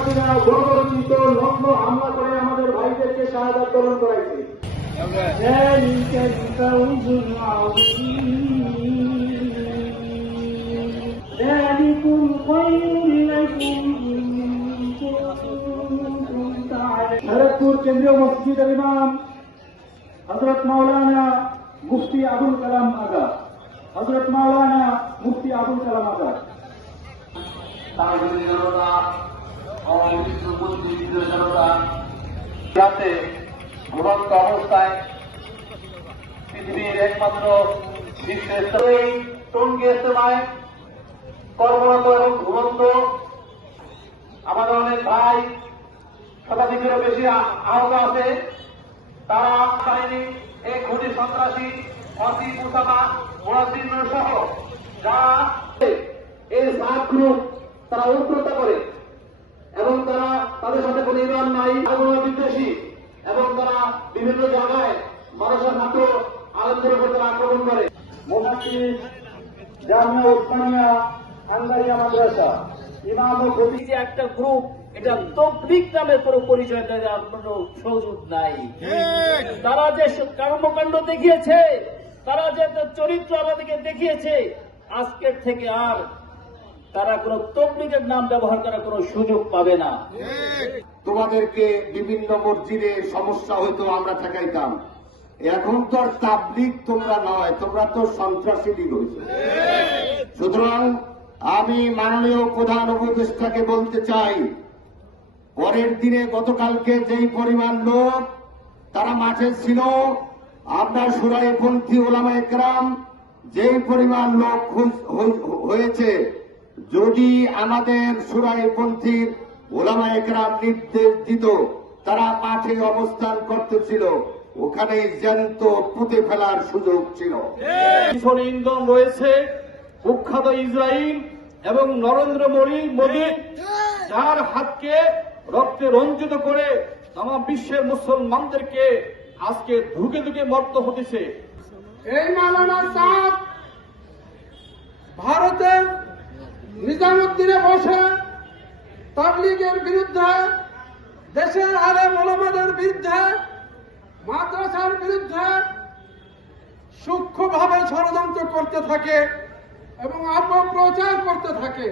সন্ত্রাসীরা গণরঞ্জিত নগ্ন হামলা করে আমাদের ভাইদেরকে শাহাদাত বরণ করাইছে ভরতপুর কেন্দ্রীয় মসজিদের ইমাম হজরত মাওলানা মুফতি আবুল কালাম আজাদ। হজরত মাওলানা মুফতি আবুল কালাম আজাদ। যাতে ঘুরন্ত অবস্থায় পৃথিবীর একমাত্র বিশ্বের এই টঙ্গি ইস্তেমায় কর্মরত এবং ঘুরন্ত আমাদের অনেক ভাই শতাধিকেরও বেশি আহত আছে। তারা বাহিনী এই খুনি সন্ত্রাসী অসিফ উসামা মোয়াসিন সহ যারা এই সাত গ্রুপ তারা উগ্রতা করে এবং তারা তাদের সাথে কোনো ইমান নাই আগুন বিদ্বেষী। এবং তারা বিভিন্ন জায়গায় মানুষের ছাত্র আনন্দের উপর তারা আক্রমণ করে। মুহাদ্দিস জামিয়া উসমানিয়া আঙ্গারিয়া মাদ্রাসা ইমাম ও যে একটা গ্রুপ এটা তবলিক নামে কোনো পরিচয় দেওয়ার কোনো সুযোগ নাই। তারা যে কর্মকাণ্ড দেখিয়েছে তারা যে চরিত্র আমাদেরকে দেখিয়েছে আজকের থেকে আর তারা কোনো তবলিগের নাম ব্যবহার করার কোনো সুযোগ পাবে না। তোমাদেরকে বিভিন্ন মসজিদে সমস্যা হয়তো আমরা ঠেকাইতাম। এখন তো আর তাবলিক তোমরা নয়, তোমরা তো সন্ত্রাসী লীগ হয়েছে সুতরাং আমি মাননীয় প্রধান উপদেষ্টাকে বলতে চাই, পরের দিনে গতকালকে যেই পরিমাণ লোক তারা মাঠে ছিল, আমরা সুরাই পন্থী ওলামা একরাম যেই পরিমাণ লোক হয়েছে, যদি আমাদের সুরাই পন্থীর ওলামা একরাম নির্দেশ দিত তারা মাঠে অবস্থান করতেছিল। ওখানে জ্যান্ত পুঁতে ফেলার সুযোগ ছিল। ইন্ধন রয়েছে। কুখ্যাত ইসরায়েল এবং নরেন্দ্র মোদী মোদী যার হাতকে রক্তে রঞ্জিত করে তাম বিশ্বের মুসলমানদেরকে আজকে ধুকে ধুকে মর্ত হতেছে। এই মালানা সাদ ভারতের নিজামুদ্দিনে বসে তাবলিগের বিরুদ্ধে, দেশের আলেম ওলামাদের বিরুদ্ধে, মাদ্রাসার বিরুদ্ধে সূক্ষ্মভাবে ষড়যন্ত্র করতে থাকে এবং অপপ্রচার করতে থাকে।